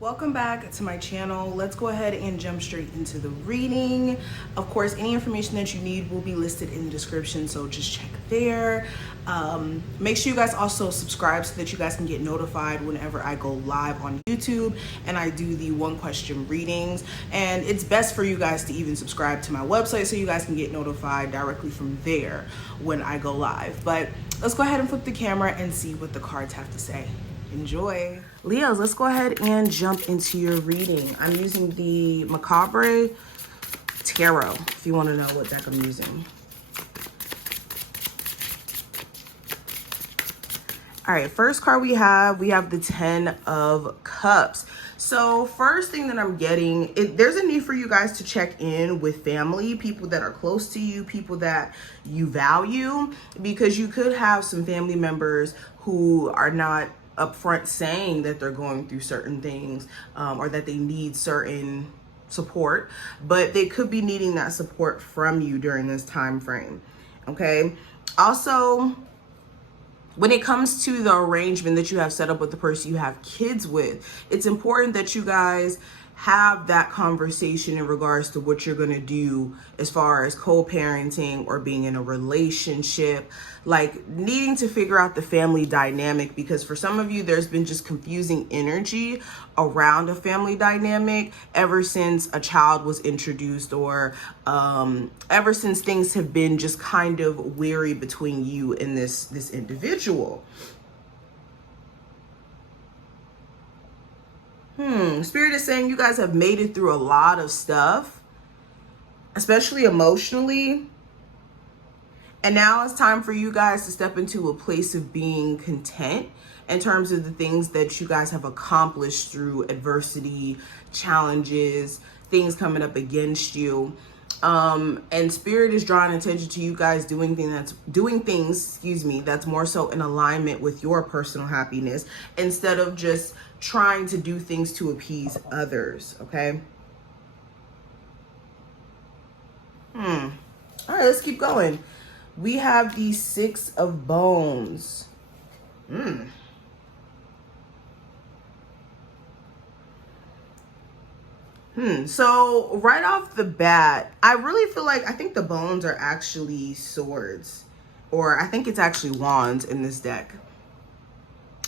Welcome back to my channel. Let's go ahead and jump straight into the reading. Of course, any information that you need will be listed in the description, so just check there. Make sure you guys also subscribe so that you guys can get notified whenever I go live on YouTube and I do the one question readings. And it's best for you guys to even subscribe to my website so you guys can get notified directly from there when I go live. But let's go ahead and flip the camera and see what the cards have to say. Enjoy. Leos, let's go ahead and jump into your reading. I'm using the Macabre Tarot, if you want to know what deck I'm using. All right, first card we have the 10 of Cups. So first thing that I'm getting, there's a need for you guys to check in with family, people that are close to you, people that you value, because you could have some family members who are not upfront saying that they're going through certain things or that they need certain support, but they could be needing that support from you during this time frame. Okay, also when it comes to the arrangement that you have set up with the person you have kids with, it's important that you guys have that conversation in regards to what you're going to do as far as co-parenting or being in a relationship, like needing to figure out the family dynamic, because for some of you there's been just confusing energy around a family dynamic ever since a child was introduced, or ever since things have been just kind of weary between you and this individual. Spirit is saying you guys have made it through a lot of stuff, especially emotionally. And now it's time for you guys to step into a place of being content in terms of the things that you guys have accomplished through adversity, challenges, things coming up against you. And Spirit is drawing attention to you guys doing things, that's more so in alignment with your personal happiness instead of just trying to do things to appease others. Okay. All right, let's keep going. We have the 6 of Bones. So right off the bat, I really feel like I think the bones are actually swords, or I think it's actually wands in this deck.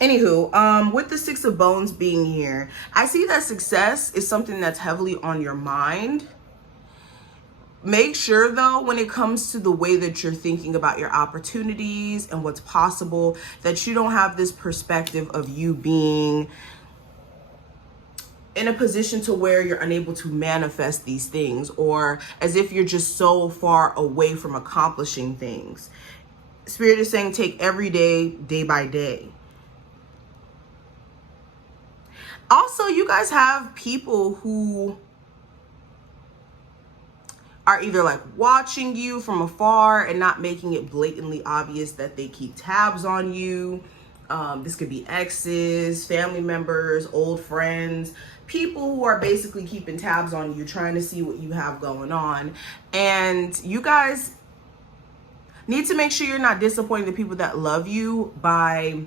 Anywho, with the 6 of Bones being here, I see that success is something that's heavily on your mind. Make sure though, when it comes to the way that you're thinking about your opportunities and what's possible, that you don't have this perspective of you being in a position to where you're unable to manifest these things, or as if you're just so far away from accomplishing things. Spirit is saying take every day, day by day. Also, you guys have people who are either like watching you from afar and not making it blatantly obvious that they keep tabs on you. This could be exes, family members, old friends, people who are basically keeping tabs on you, trying to see what you have going on. And you guys need to make sure you're not disappointing the people that love you by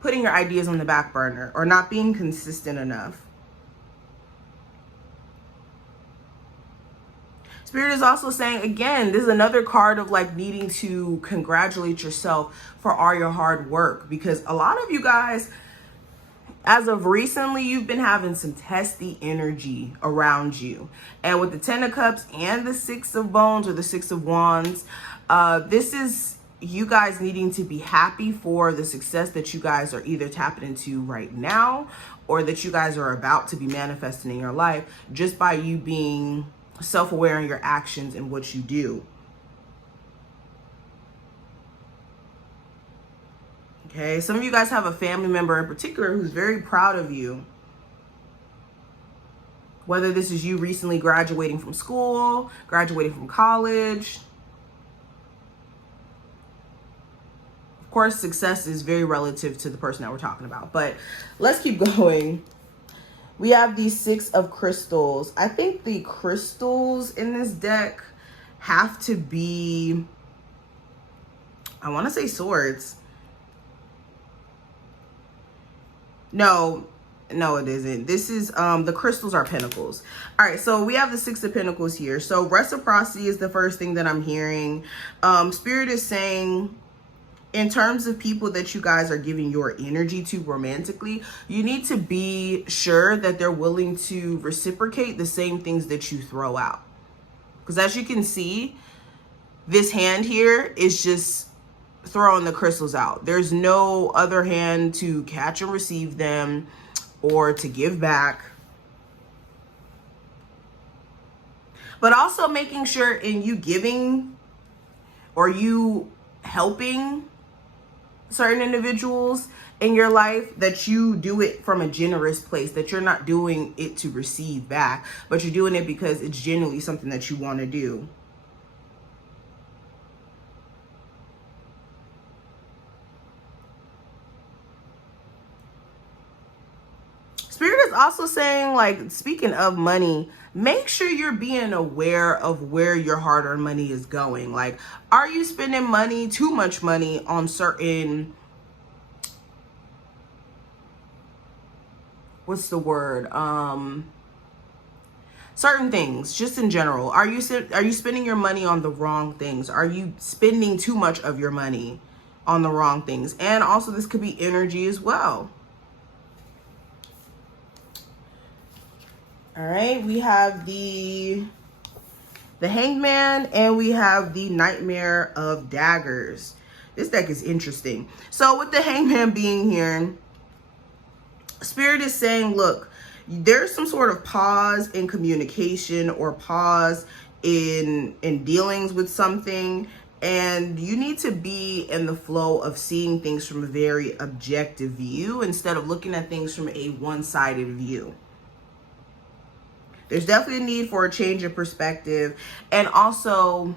putting your ideas on the back burner or not being consistent enough. Spirit is also saying, again, this is another card of like needing to congratulate yourself for all your hard work, because a lot of you guys, as of recently, you've been having some testy energy around you. And with the 10 of Cups and the 6 of Bones, or the 6 of Wands, this is you guys needing to be happy for the success that you guys are either tapping into right now, or that you guys are about to be manifesting in your life, just by you being self-aware in your actions and what you do. Okay, some of you guys have a family member in particular who's very proud of you. Whether this is you recently graduating from school, graduating from college. Of course, success is very relative to the person that we're talking about, but let's keep going. We have the 6 of Crystals. I think the crystals in this deck have to be, I want to say swords. No, No, it isn't. This is the crystals are pentacles. All right, so we have the 6 of pentacles here. So reciprocity is the first thing that I'm hearing. Spirit is saying, in terms of people that you guys are giving your energy to romantically, you need to be sure that they're willing to reciprocate the same things that you throw out. Because as you can see, this hand here is just throwing the crystals out. There's no other hand to catch and receive them or to give back. But also making sure in you giving or you helping certain individuals in your life that you do it from a generous place, that you're not doing it to receive back, but you're doing it because it's genuinely something that you want to do. Spirit is also saying, like, speaking of money, make sure you're being aware of where your hard-earned money is going. Like, are you spending money, too much money, on certain, what's the word? Certain things, just in general. Are you spending your money on the wrong things? Are you spending too much of your money on the wrong things? And also, this could be energy as well. All right, we have the Hangman and we have the Nightmare of Daggers. This deck is interesting. So with the Hangman being here, Spirit is saying, look, there's some sort of pause in communication or pause in dealings with something, and you need to be in the flow of seeing things from a very objective view instead of looking at things from a one-sided view. There's definitely a need for a change of perspective, and also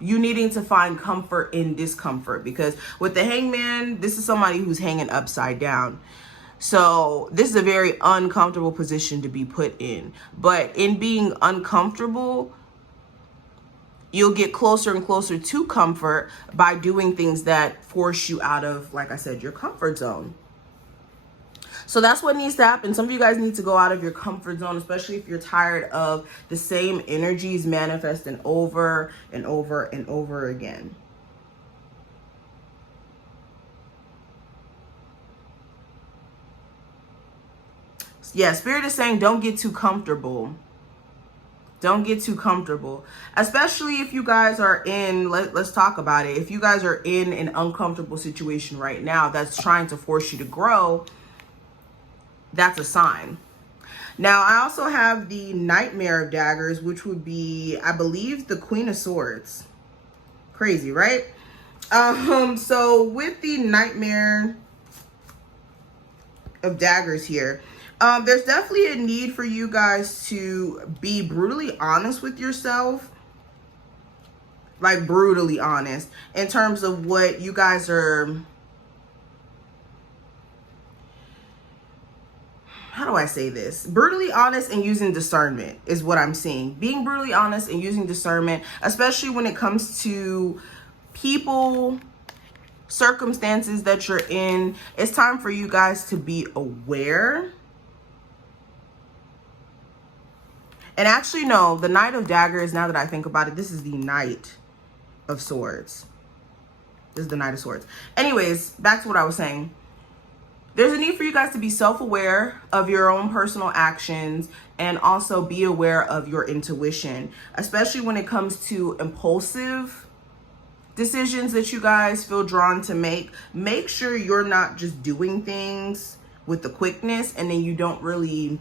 you needing to find comfort in discomfort, because with the Hangman, this is somebody who's hanging upside down. So this is a very uncomfortable position to be put in. But in being uncomfortable, you'll get closer and closer to comfort by doing things that force you out of, like I said, your comfort zone. So that's what needs to happen. Some of you guys need to go out of your comfort zone, especially if you're tired of the same energies manifesting over and over and over again. Yeah, Spirit is saying don't get too comfortable. Don't get too comfortable. Especially if you guys are in, let's talk about it. If you guys are in an uncomfortable situation right now that's trying to force you to grow, that's a sign. Now, I also have the Nightmare of Daggers, which would be, I believe, the Queen of Swords. Crazy, right? So with the Nightmare of Daggers here, there's definitely a need for you guys to be brutally honest with yourself. Like, brutally honest in terms of what you guys are... How do I say this? Brutally honest and using discernment is what I'm seeing. Being brutally honest and using discernment, especially when it comes to people, circumstances that you're in. It's time for you guys to be aware. And actually, no, the Knight of Daggers, now that I think about it, this is the Knight of Swords. This is the Knight of Swords. Anyways, back to what I was saying. There's a need for you guys to be self-aware of your own personal actions and also be aware of your intuition, especially when it comes to impulsive decisions that you guys feel drawn to make. Make sure you're not just doing things with the quickness and then you don't really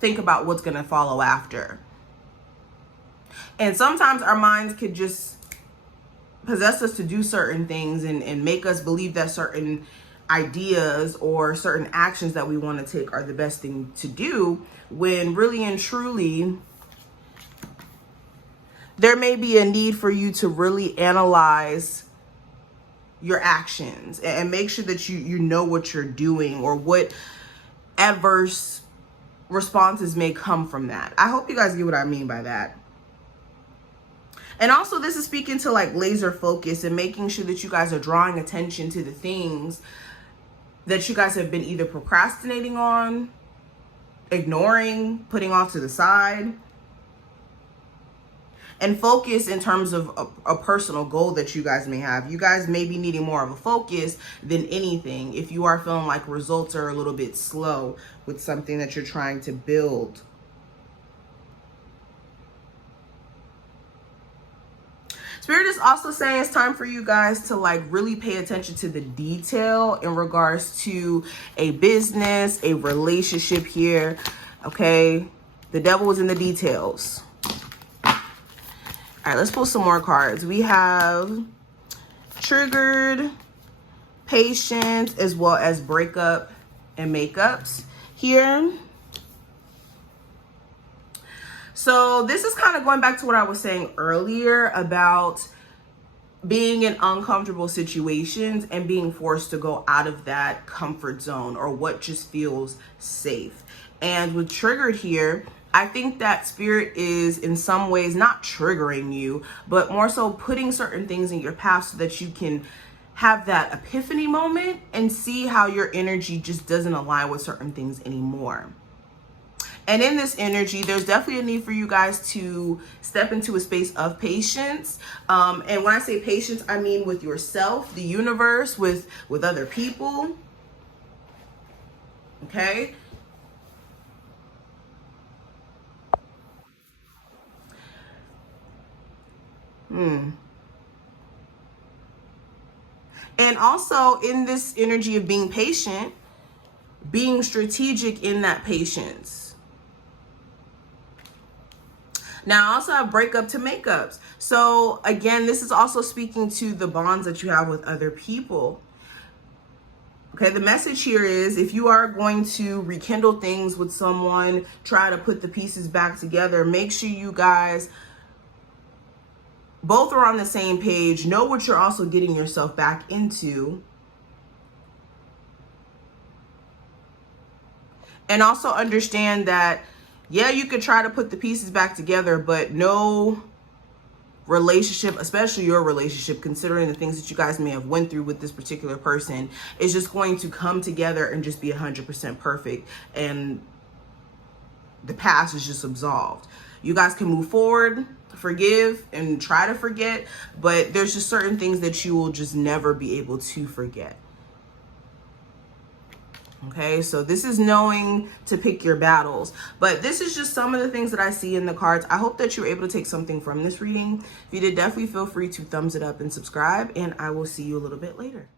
think about what's going to follow after. And sometimes our minds could just possess us to do certain things and make us believe that certain ideas or certain actions that we want to take are the best thing to do, when really and truly there may be a need for you to really analyze your actions and make sure that you know what you're doing or what adverse responses may come from that. I hope you guys get what I mean by that. And also, this is speaking to like laser focus and making sure that you guys are drawing attention to the things that you guys have been either procrastinating on, ignoring, putting off to the side. And focus in terms of a personal goal that you guys may have. You guys may be needing more of a focus than anything if you are feeling like results are a little bit slow with something that you're trying to build. Spirit is also saying it's time for you guys to like really pay attention to the detail in regards to a business, a relationship here. Okay, the devil is in the details. All right, let's pull some more cards. We have triggered, patience, as well as breakup and makeups here. So this is kind of going back to what I was saying earlier about being in uncomfortable situations and being forced to go out of that comfort zone or what just feels safe. And with triggered here, I think that Spirit is in some ways not triggering you, but more so putting certain things in your path so that you can have that epiphany moment and see how your energy just doesn't align with certain things anymore. And in this energy, there's definitely a need for you guys to step into a space of patience. And when I say patience, I mean with yourself, the universe, with other people. Okay? And also in this energy of being patient, being strategic in that patience. Now I also have breakup to makeups. So again, this is also speaking to the bonds that you have with other people. Okay, the message here is if you are going to rekindle things with someone, try to put the pieces back together, make sure you guys both are on the same page, know what you're also getting yourself back into. And also understand that, yeah, you could try to put the pieces back together, but no relationship, especially your relationship, considering the things that you guys may have went through with this particular person, is just going to come together and just be 100% perfect. And the past is just absolved. You guys can move forward, forgive, and try to forget, but there's just certain things that you will just never be able to forget. Okay, so this is knowing to pick your battles, but this is just some of the things that I see in the cards. I hope that you're able to take something from this reading. If you did, definitely feel free to thumbs it up and subscribe, and I will see you a little bit later.